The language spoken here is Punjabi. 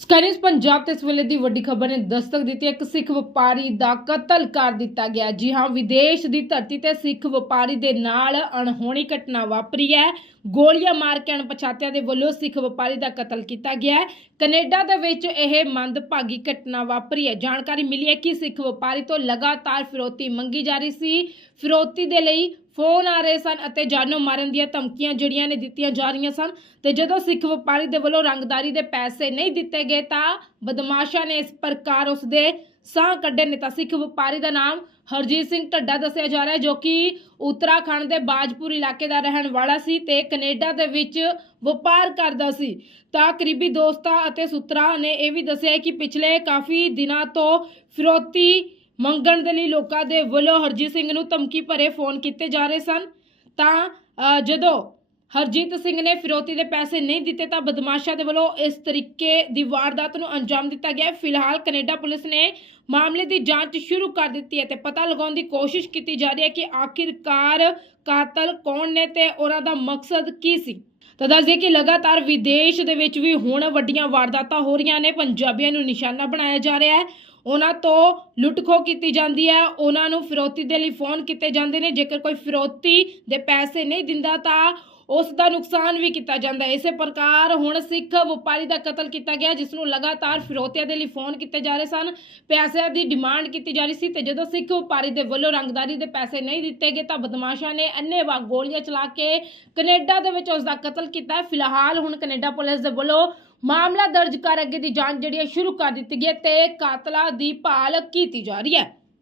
ਸਕਾਈਨਿਊਜ਼ ਪੰਜਾਬ ਤੇ ਇਸ ਵੇਲੇ ਦੀ ਵੱਡੀ ਖਬਰ ਨੇ ਦਸਤਕ ਦਿੱਤੀ ਇੱਕ ਸਿੱਖ ਵਪਾਰੀ ਦਾ ਕਤਲ ਕਰ ਦਿੱਤਾ ਗਿਆ ਜੀ ਹਾਂ, ਵਿਦੇਸ਼ ਦੀ ਧਰਤੀ ਤੇ ਸਿੱਖ ਵਪਾਰੀ ਦੇ ਨਾਲ ਅਣਹੋਣੀ ਘਟਨਾ ਵਾਪਰੀ ਹੈ। ਗੋਲੀਆਂ ਮਾਰ ਕੇ ਅਣਪਛਾਤਿਆਂ ਦੇ ਵੱਲੋਂ ਸਿੱਖ ਵਪਾਰੀ ਦਾ ਕਤਲ ਕੀਤਾ ਗਿਆ ਹੈ। ਕੈਨੇਡਾ ਦੇ ਵਿੱਚ ਇਹ ਮੰਦਭਾਗੀ ਘਟਨਾ ਵਾਪਰੀ ਹੈ। ਜਾਣਕਾਰੀ ਮਿਲੀ ਹੈ ਕਿ ਸਿੱਖ ਵਪਾਰੀ ਤੋਂ ਲਗਾਤਾਰ ਫਿਰੋਤੀ ਮੰਗੀ ਜਾ ਰਹੀ ਸੀ। ਫਿਰੋਤੀ ਦੇ ਲਈ ਫੋਨ ਆ ਰਹੇ ਸਨ ਅਤੇ ਜਾਨੋਂ ਮਾਰਨ ਦੀਆਂ ਧਮਕੀਆਂ ਜਿਹੜੀਆਂ ਨੇ ਦਿੱਤੀਆਂ ਜਾ ਰਹੀਆਂ ਸਨ ਤੇ ਜਦੋਂ ਸਿੱਖ ਵਪਾਰੀ ਦੇ ਵੱਲੋਂ ਰੰਗਦਾਰੀ ਦੇ ਪੈਸੇ ਨਹੀਂ ਦਿੱਤੇ ਗਏ ਤਾਂ ਬਦਮਾਸ਼ਾਂ ਨੇ ਇਸ ਪ੍ਰਕਾਰ ਉਸ ਦੇ ਸਾਹ ਕੱਢੇ ਨੇ ਤਾਂ ਸਿੱਖ ਵਪਾਰੀ ਦਾ ਨਾਮ ਹਰਜੀਤ ਸਿੰਘ ਢੱਡਾ ਦੱਸਿਆ ਜਾ ਰਿਹਾ ਜੋ ਕਿ ਉੱਤਰਾਖੰਡ ਦੇ ਬਾਜਪੁਰ ਇਲਾਕੇ ਦਾ ਰਹਿਣ ਵਾਲਾ ਸੀ ਤੇ ਕੈਨੇਡਾ ਦੇ ਵਿੱਚ ਵਪਾਰ ਕਰਦਾ ਸੀ। ਤਾਂ ਕਰੀਬੀ ਦੋਸਤਾਂ ਅਤੇ ਸੂਤਰਾਂ ਨੇ ਇਹ ਵੀ ਦੱਸਿਆ ਕਿ ਪਿਛਲੇ ਕਾਫੀ ਦਿਨਾਂ ਤੋਂ ਫਿਰੌਤੀ ਮੰਗਣ ਦੇ ਲਈ ਲੋਕਾਂ ਦੇ ਵੱਲੋਂ ਹਰਜੀਤ ਸਿੰਘ ਨੂੰ ਧਮਕੀ ਭਰੇ ਫੋਨ ਕੀਤੇ ਜਾ ਰਹੇ ਸਨ। ਤਾਂ ਜਦੋਂ ਹਰਜੀਤ ਸਿੰਘ ਨੇ ਫਿਰੋਤੀ ਦੇ ਪੈਸੇ ਨਹੀਂ ਦਿੱਤੇ ਤਾਂ ਬਦਮਾਸ਼ਾਂ ਦੇ ਵੱਲੋਂ ਇਸ ਤਰੀਕੇ ਦੀ ਵਾਰਦਾਤ ਨੂੰ ਅੰਜਾਮ ਦਿੱਤਾ ਗਿਆ। ਫਿਲਹਾਲ ਕੈਨੇਡਾ ਪੁਲਿਸ ਨੇ ਮਾਮਲੇ ਦੀ ਜਾਂਚ ਸ਼ੁਰੂ ਕਰ ਦਿੱਤੀ ਹੈ ਤੇ ਪਤਾ ਲਗਾਉਣ ਦੀ ਕੋਸ਼ਿਸ਼ ਕੀਤੀ ਜਾ ਰਹੀ ਹੈ ਕਿ ਆਖਿਰਕਾਰ ਕਾਤਲ ਕੌਣ ਨੇ ਤੇ ਉਹਨਾਂ ਦਾ ਮਕਸਦ ਕੀ ਸੀ। ਤਾਂ ਦੱਸਦੇ ਕਿ ਲਗਾਤਾਰ ਵਿਦੇਸ਼ ਦੇ ਵਿੱਚ ਵੀ ਹੁਣ ਵੱਡੀਆਂ ਵਾਰਦਾਤਾਂ ਹੋ ਰਹੀਆਂ ਨੇ, ਪੰਜਾਬੀਆਂ ਨੂੰ ਨਿਸ਼ਾਨਾ ਬਣਾਇਆ ਜਾ ਰਿਹਾ ਹੈ। ਉਹਨਾਂ ਤੋਂ ਲੁੱਟਖੋ ਕੀਤੀ ਜਾਂਦੀ ਹੈ। ਉਹਨਾਂ ਨੂੰ ਫਿਰੌਤੀ ਦੇ ਲਈ ਫੋਨ ਕੀਤੇ ਜਾਂਦੇ ਨੇ। ਜੇਕਰ ਕੋਈ ਫਿਰੌਤੀ ਦੇ ਪੈਸੇ ਨਹੀਂ ਦਿੰਦਾ ਤਾਂ ਉਸ ਦਾ ਨੁਕਸਾਨ ਵੀ ਕੀਤਾ ਜਾਂਦਾ ਹੈ। ਇਸੇ ਪ੍ਰਕਾਰ ਹੁਣ ਸਿੱਖ ਵਪਾਰੀ ਦਾ ਕਤਲ ਕੀਤਾ ਗਿਆ ਜਿਸ ਨੂੰ ਲਗਾਤਾਰ ਫਿਰੋਤਿਆਂ ਦੇ ਲਈ ਫੋਨ ਕੀਤੇ ਜਾ ਰਹੇ ਸਨ। ਪੈਸਿਆਂ ਦੀ ਡਿਮਾਂਡ ਕੀਤੀ ਜਾ ਰਹੀ ਸੀ ਤੇ ਜਦੋਂ ਸਿੱਖ ਵਪਾਰੀ ਦੇ ਵੱਲੋਂ ਰੰਗਦਾਰੀ ਦੇ ਪੈਸੇ ਨਹੀਂ ਦਿੱਤੇ ਗਏ ਤਾਂ ਬਦਮਾਸ਼ਾਂ ਨੇ ਅੰਨ੍ਹੇਵਾਹ ਗੋਲੀਆਂ ਚਲਾ ਕੇ ਕੈਨੇਡਾ ਦੇ ਵਿੱਚ ਉਸ ਦਾ ਕਤਲ ਕੀਤਾ। ਫਿਲਹਾਲ ਹੁਣ ਕੈਨੇਡਾ ਪੁਲਿਸ ਦੇ ਵੱਲੋਂ ਮਾਮਲਾ ਦਰਜ ਕਰ ਅੱਗੇ ਦੀ ਜਾਂਚ ਜਿਹੜੀ ਹੈ ਸ਼ੁਰੂ ਕਰ ਦਿੱਤੀ ਗਈ ਹੈ ਤੇ ਕਾਤਲਾ ਦੀ ਭਾਲ ਕੀਤੀ ਜਾ ਰਹੀ ਹੈ।